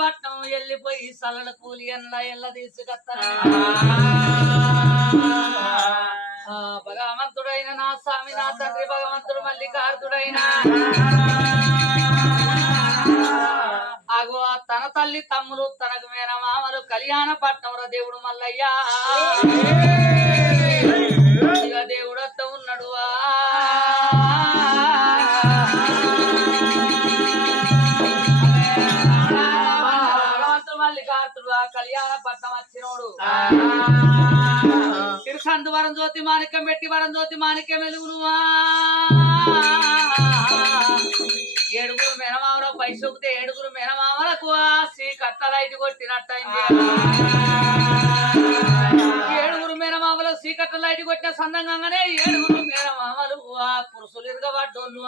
పట్నం వెళ్ళిపోయి సల్లల కూలి ఎల్ల తీసుకొస్తాను భగవంతుడైన నా స్వామి నా తండ్రి భగవంతుడు మల్లికార్జుడైన అగో తన తల్లి తమ్ములు తనకు మేనమామలు కళ్యాణ పట్నంలో దేవుడు మల్లయ్య ఇక దేవుడత్త ఉన్నాడు భగవంతుడు మల్లికార్జుడు కళ్యాణ పట్నం వచ్చినోడు తిరుసందు వరం జ్యోతి మాణిక్యం పెట్టి వరం జ్యోతి మాణిక్యం వెలుగును ఏడుగురు మేనమామలో పైసొక్కితే ఏడుగురు మేనమామలకు కట్టలైట్ కొట్టినట్టయింది ఏడుగురు మేనమామలు సీకట్ల లైట్ కొట్టిన సందంగానే ఏడుగురు మేనమామలు పురుషులు ఇరగబడ్డోళ్ళు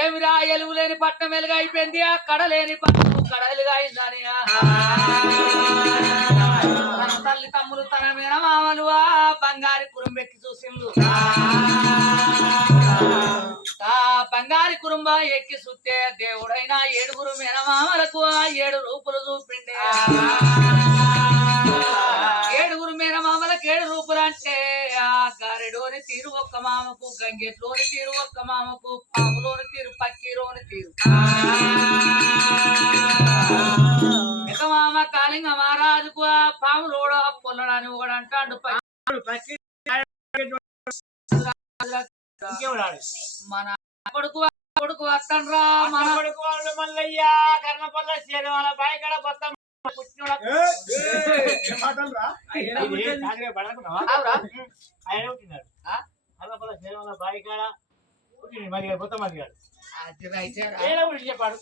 ఏమిరా ఎలుగు లేని పట్టణం వెలుగు అయిపోయింది ఆ కడలేని పట్టణం కడలుగా అయిందని తన తల్లి తమ్ములు తన మేనమామలు బంగారు కురుంబెక్కి చూసిండు బంగారు కురుంబ ఎక్కి చూస్తే దేవుడైన ఏడుగురు మేనమామలకు 7 రూపులు చూపిండే ఏడుగురు మేనమామలకు 7 రూపులు అంటే ఆ గారెడోని తీరు ఒక్క మామకు గంగెట్లోని తీరు ఒక్క మామకు పాములోని తీరు పక్కిలోని తీరు మామ కాళింగ మహారాజుకు ఆ పాములోడు పొల్లడాని ఒకడు అంటాడు మన కొడుకు కొడుకు వస్తాడ్రా మన కొడుకు వాళ్ళు మల్లయ్య కర్ణపల్ల చేరువాల బాయికడ కొత్త బాయికాడ కొత్త మంది చెప్పాడు